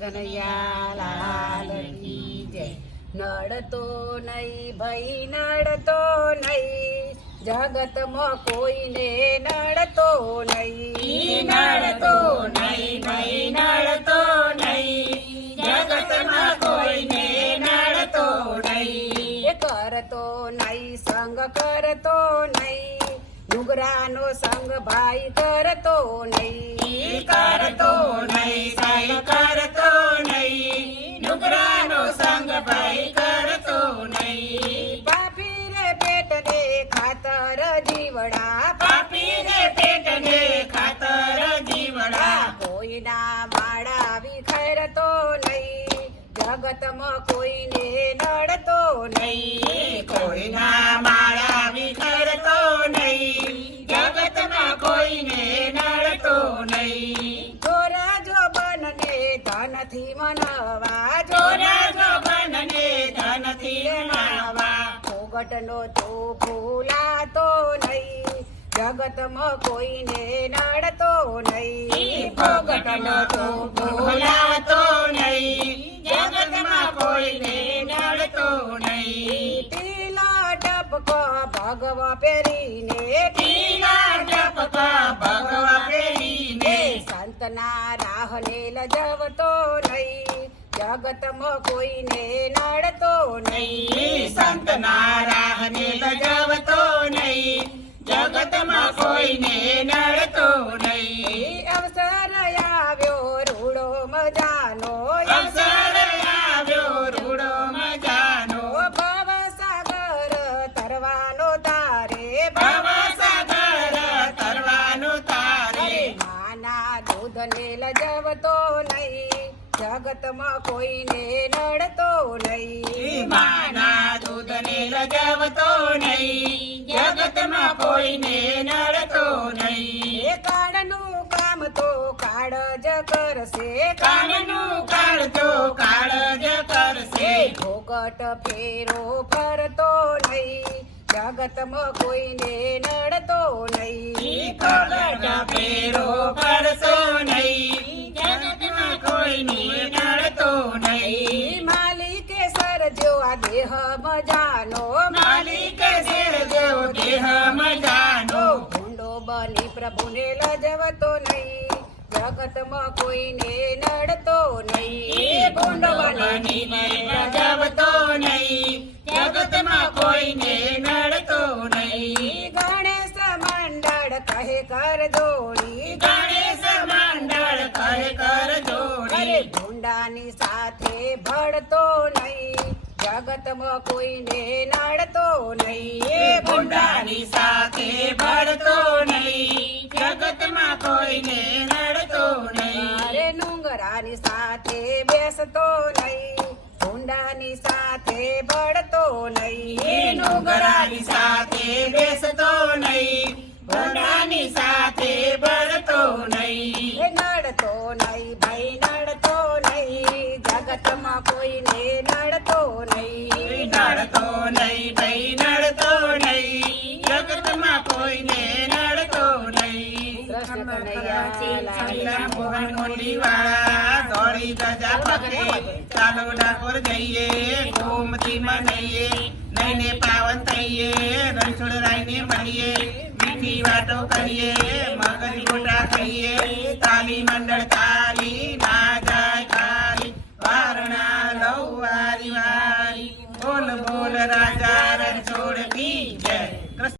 કનૈયા લાલ કી જય. નડતો નહીં ભાઈ નડતો નહીં, જગતમાં કોઈને નડતો નહીં. નડતો નહીં ભાઈ નડતો નહીં, જગતમાં કોઈને નડતો નહીં. એ કરતો નહીં સંગ કરતો નહીં, ડુંગરાનો સંગ ભાઈ કરતો નહીં. કરતો નહીં સાઈ કરતો નહીં, ડુંગરાનો સંગ ભાઈ કરતો નહીં. પાપી રે પેટને ખાતર જીવડા, પાપી રે પેટને ખાતર જીવડા. કોઈના માળા વિખેરતો નહીં, જગતમાં કોઈને નડતો નહીં. કોઈના માળા વિખરતો નહીં, જગતમાં કોઈને નડતો નહીં. જોરા જોબનને ધનથી મનાવા, ચોરા જોબનને ધનથી નાવા. ફોગટનો તો ભૂલાતો નહીં, જગતમાં કોઈને નડતો નહીં. ફોગટનો તો ભૂલાતો નહીં, જગતમાં કોઈને નડતો નહીં. ટીલા ટપકો ભગવા પહેરીને, ટીલા ટપકા ભગવા પહેરીને. સંતના રાહને લજવતો નહીં, જગતમાં કોઈને નડતો નહીં. સંતના રાહને લજાવતો નહીં, જગતમાં કોઈને નડતો નહીં. અવસર આવ્યો રૂડો મજાનો, અવસર આવ્યો રૂડો મજાનો. ભવસાગર તરવાનો તારે, ભવસાગર તરવાનો તારે. માના દૂધને લજવતો નહીં, જગતમાં કોઈને નડતો નહીં. માના દૂધને લજાવતો નહીં, જગતમાં કોઈને નડતો નહીં. એ કાળનું કામ તો કાળ જ કરશે, કાળનું કાળ તો કાળ જ કરશે. ફોગટ ફેરો ફરતો નહીં, જગતમાં કોઈને નડતો નહીં. ફોગટ ફેરો ફરતો નહીં, જગતમાં કોઈને નડતો નહીં. માલિકે સરજો આ દેહ મજાનો, માલિક શેર જેવો દેહ મજાનો. ભૂંડો બની પ્રભુને લજવતો નહીં, જગતમાં કોઈને નડતો નહીં. ભૂંડો બનીને લજાવતો નહીં, જગતમાં કોઈને નડતો નહીં. ગણેશ મંડળ કહે કર જોડી, ગણેશ મંડળ કહે કર અરે જોડી. ભૂંડાની સાથે ભળતો નહીં, જગતમાં કોઈને નડતો નહીં. ભૂંડાની સાથે ભળતો નહીં, જગતમાં કોઈને નડતો નહીં. અરે ડુંગરાની સાથે બેસતો નહીં, ભૂંડાની સાથે ભળતો નહીં. ડુંગરાની સાથે બેસતો નહીં, ભૂંડાની સાથે ભળતો નહીં. એ નડતો નહીં ભાઈ નડતો નહીં, જગતમાં કોઈને નડતો નહીં. નડતો નહીં ભાઈ નડતો નહીં, જગતમાં કોઈને નડતો નહીં. કૃષ્ણ કનૈયા લાલ મોહન મોટી વાળા દોડી ગજા પકડે, ચાલો ડાકોર જઈએ, ગોમતી મનાઈએ, નઈને પાવન થઈએ, રણછોડ રાયને મળીએ, મીઠી વાતો કરીએ, મગજ ગોટા ખાઈએ. તાલી મંડળ તાલી ના જાય ખાલી, વારણા લઉ વારી વારી. બોલ બોલ રાજા